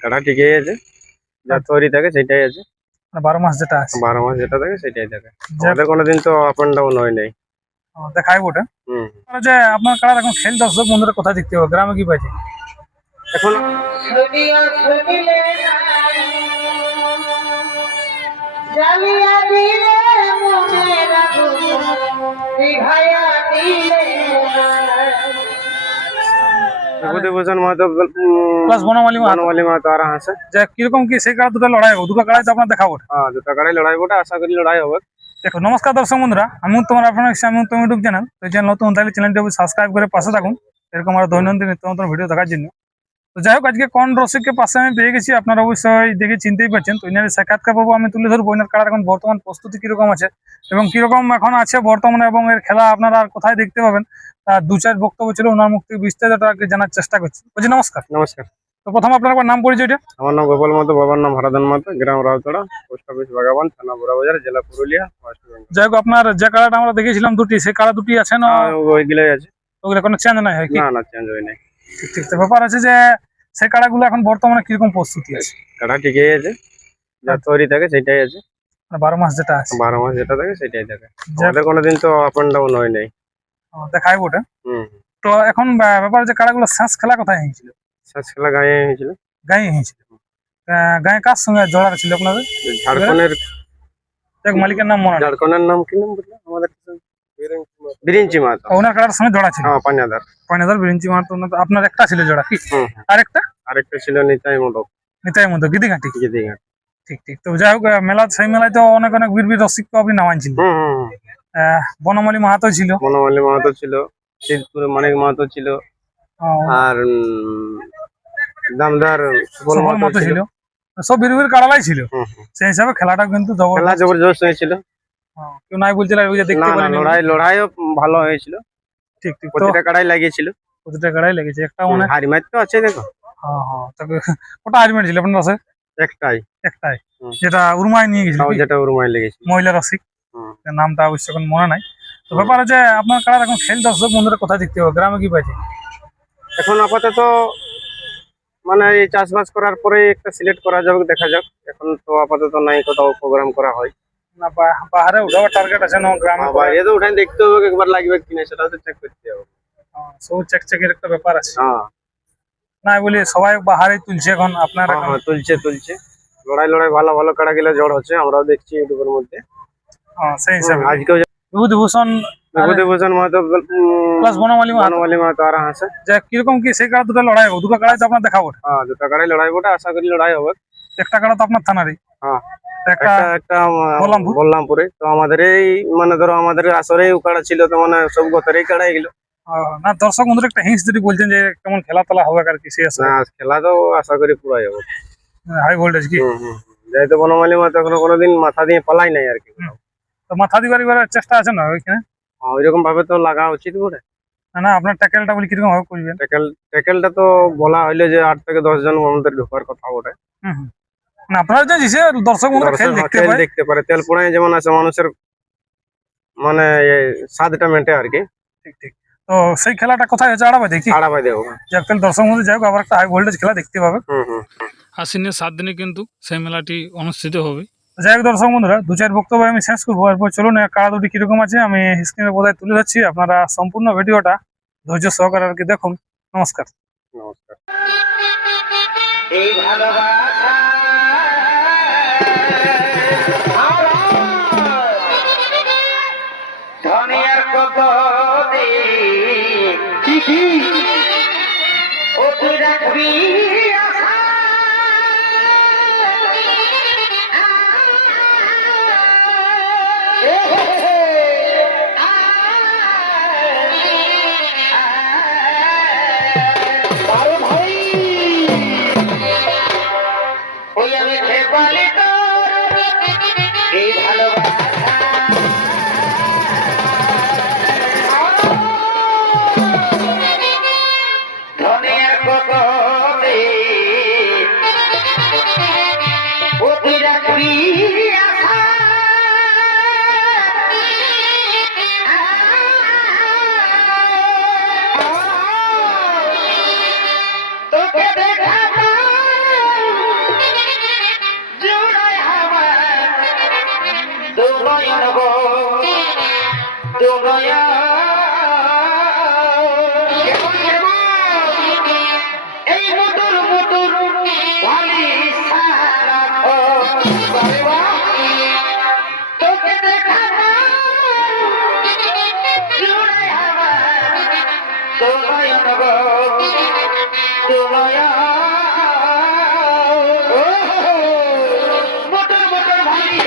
কাটা ঠিকই আছে, যা তৈরি থাকে সেটাই আছে। 12 মাস যেটা আছে 12 মাস যেটা থাকে সেটাই থাকে, আমাদের কোনোদিন তো আপ এন্ড ডাউন হয় নাই। দেখাই বটে। হুম। যে আপনার কালার এখন খেল দর্শক বন্ধুরা কোথায় দেখতে হবে, গ্রামে কি পাইছে এখন বিভূতিভূষণ মাহাতো প্লাস বনমালী মাহাতো বনমালী মাহাতো আর আছে যে কিরকম কি সেই কাড়া দুটো লড়াই হবে, দুটো কাড়াই তো আপনার দেখাবো। হ্যাঁ, দুটা কাড়াই লড়াই বটে, আশা করি লড়াই হবে। দেখো নমস্কার দর্শক বন্ধুরা, আমি তোমার আপনার আমি উত্তম ইউটিউব চ্যানেল। তো চ্যানেল নতুন তাহলে চ্যানেলটি সাবস্ক্রাইব করে পাশে থাকুন এরকম আর দৈনন্দিন নিত্য নতুন ভিডিও দেখার জন্য। তো যাই হোক, আজকে কোন রসিককে পাশে আমি পেয়ে গেছি আপনারা অবশ্যই দেখে চিনতেই পারছেন। তো এনার সাক্ষাৎকার পাবো আমি তুলে ধরবো, এনার কাড়ার এখন বর্তমান প্রস্তুতি কিরকম আছে এবং কিরকম এখন আছে বর্তমানে, এবং এর খেলা আপনারা আর কোথায় দেখতে পাবেন তার দু চার বক্তব্য ছিল ওনার মুখ থেকে বিস্তারিত আর কি জানার চেষ্টা করছি। বলছি নমস্কার। নমস্কার। তো প্রথম আপনার একবার নাম পরিচয়টা। আমার নাম গোপাল মাহাতো, বাবার নাম হারাধন মাহাতো, গ্রাম রাউতড়া, পোস্ট অফিস বাগাবান, থানা বোরাবাজার, জেলা পুরুলিয়া, ওয়েস্ট বেঙ্গল। যাই হোক, আপনার যে কাড়াটা আমরা দেখেছিলাম দুটি, সেই কাড়া দুটি আছে না? ওইগুলাই আছে। ওগুলো কোনো চেঞ্জ নাই হয় কি? না না, চেঞ্জ হয় নাই। ঠিক ঠিক। তো ব্যাপার আছে যে সেই কাড়াগুলো এখন বর্তমানে কিরকম প্রস্তুতি আছে? কাটা ঠিকই আছে, যা তৈরি থাকে সেটাই আছে। 12 মাস যেটা আছে 12 মাস যেটা থাকে সেটাই থাকে, আমাদের কোনোদিন তো আপ এন্ড ডাউন হয় নাই। দেখাই বটে। হুম। তো এখন ব্যাপার যে কাড়াগুলো শেষ খেলা কোথায় হয়েছিল? শেষ খেলা গায়ে হয়েছিল। গায়ে হয়েছিল। গায়ে কার সঙ্গে জোড়া ছিল আপনাদের? ঝাড়খণ্ডের দেখ মালিকের নাম মনে নেই। ঝাড়খণ্ডের নাম কি নাম বললো আমাদের? বিরিঞ্চি মাহাতো। ওনার কাড়ার সঙ্গে জোড়া ছিল। হ্যাঁ, পাঞ্জাদার। পানিদার বিরিঞ্চি মাহাতো। আপনার একটা ছিল জোড়া কি? হুম। আরেকটা আরেকটা ছিল নিতাই মোটক। নিতাই মতো গিদিঘাটি। গিদিঘাট। ঠিক ঠিক। তো যাই হোক, সেই মেলায় তো অনেক অনেক বীর বীর রসিক আপনি নামাইছিলেন। হুম হুম। বনমালী মাহাতো ছিল। বনমালী মাহাতো ছিল, শীতপুরে মানিক মাহাতো ছিল, আর দামদার সুফল মাহাতো ছিল। সব বীর বীর কাড়ালাই ছিল। সেই হিসাবে খেলাটা কিন্তু খেলা জবরদস্ত হয়েছিল। কেউ নাই বলছিল দেখতে পারিনি। লড়াইও ভালো হয়েছিল। ঠিক ঠিক। প্রতিটা কাড়াই লাগিয়েছিল। প্রতিটা কাড়াই লেগেছে। একটা মানে হারিমাত তো আছে দেখো। হ্যাঁ হ্যাঁ। তবে ওটা হারিমেট ছিল আপনার কাছে? একটাই। একটাই, যেটা উরমায় নিয়ে গেছিল। যেটা উরমাই লেগেছিল। মহিলা রসিক, নামটা অবশ্য এখন মনে নাই। তো ব্যাপার আছে আপনার কাড়ার এখন খেল দর্শক বন্ধুরা কোথায় দেখতে হবে, গ্রামে কি পাইছে? এখন আপাতত মানে এই চাষবাস করার পরে একটা সিলেক্ট করা যাবে, দেখা যাক। এখন তো আপাতত নাই কোথাও প্রোগ্রাম করা হয় না, পাহাড়ে উঠাবার টার্গেট আছে না গ্রামে? বাইরে তো উঠাই দেখতে হবে একবার লাগবে কিনা, সেটাও তো চেক করতে হবে। সব চেকের একটা ব্যাপার আছে। হ্যাঁ। না বলি সবাই পাহাড়ে তুলছে এখন আপনার? হ্যাঁ, তুলছে। লড়াই ভালো ভালো কাড়া গেলে জড় হচ্ছে, আমরাও দেখছি ইউটিউবের মধ্যে। সেই হিসাবে আজকেও বিভূতিভূষণ মাহাতো প্লাস বনমালী মাহাতো আর আছে যে কিরকম কি সেই কাড়া দুটো লড়াই হবে, দুটো কাড়াই তো আপনার দেখাবো। হ্যাঁ, দুটা কাড়াই লড়াই বটে, আশা করি লড়াই হবে। একটা কাড়া তো আপনার থানারই। হ্যাঁ, একটা বললামপুরে। তো আমাদের এই মানে ধরো আমাদের আসরেই কাড়া ছিল, তো মানে সব গতরেই কাড়া এগুলো। না, দর্শক বন্ধুরা একটা হিংস যদি বলছেন যে কেমন খেলা তেলা হবে আর কি? সেই খেলা তো আশা করি পুরাই হবে, হাই ভোল্টেজ কি? যেহেতু বনমালী মাহাতো এখনো কোনোদিন মাথা দিয়ে পালাই নাই আর কি। তো মাথা দিবার চেষ্টা আছে না ওইখানে? ওইরকম ভাবে তো লাগা উচিত বটে। না, আপনার ট্যাকেলটা বলি কিরকম ভাবে করবেন? ট্যাকেলটা তো বলা হইলে যে 8 থেকে 10 জন আমাদের ঢোকার কথা বটে। না, আপনারা যে দর্শক বন্ধুরা খেল দেখতে পারে, তেল পোড়ায় যেমন আছে মানুষের মানে স্বাদটা মেটে আর কি। ঠিক ঠিক। তো সেই খেলাটা কোথায় হচ্ছে? আড়াবাই দেখি। আড়াবাই দেবো। দর্শক বন্ধু যাই হোক, আবার একটা হাই ভোল্টেজ খেলা দেখতে পাবে। আশ্বিনের 7 দিনে কিন্তু সেই মেলাটি অনুষ্ঠিত হবে। যাই হোক দর্শক বন্ধুরা, দু চার বক্তব্য আমি শেষ করবো, এরপর চলুন কাড়া দুটি কিরকম আছে আমি স্ক্রিনে বোধহয় তুলে ধরছি। আপনারা সম্পূর্ণ ভিডিওটা ধৈর্য সহকারে আর কি দেখুন। নমস্কার। নমস্কার। দুনয়া এই মধুর মধুর ভালি সারা তোকে দেখা জুড়ে আমার দুনয়া নব দুনয়া মধুর মধুর ভালি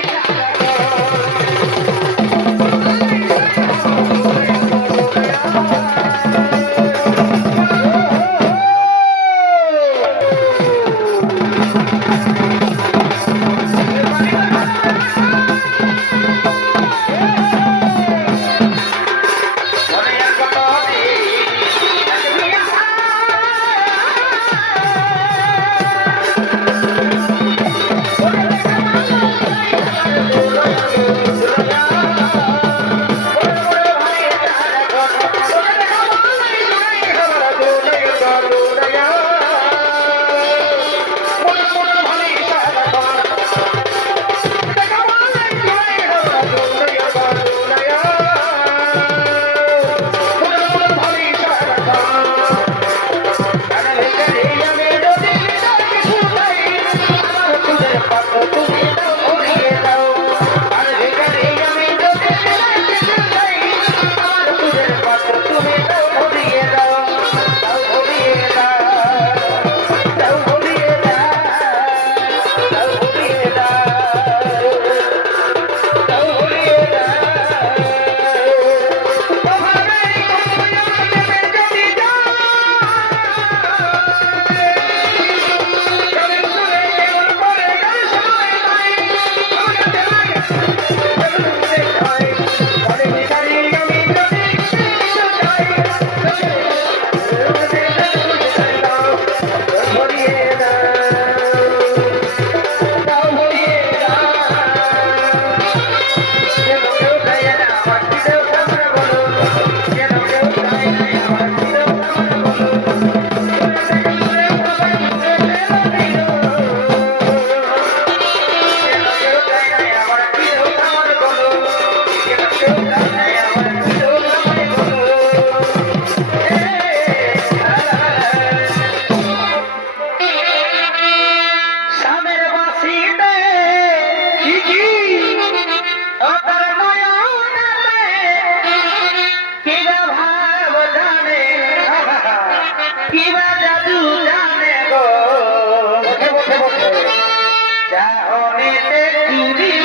কিবা জাদু জানে গো বসে বসে চাহনিতে চুরি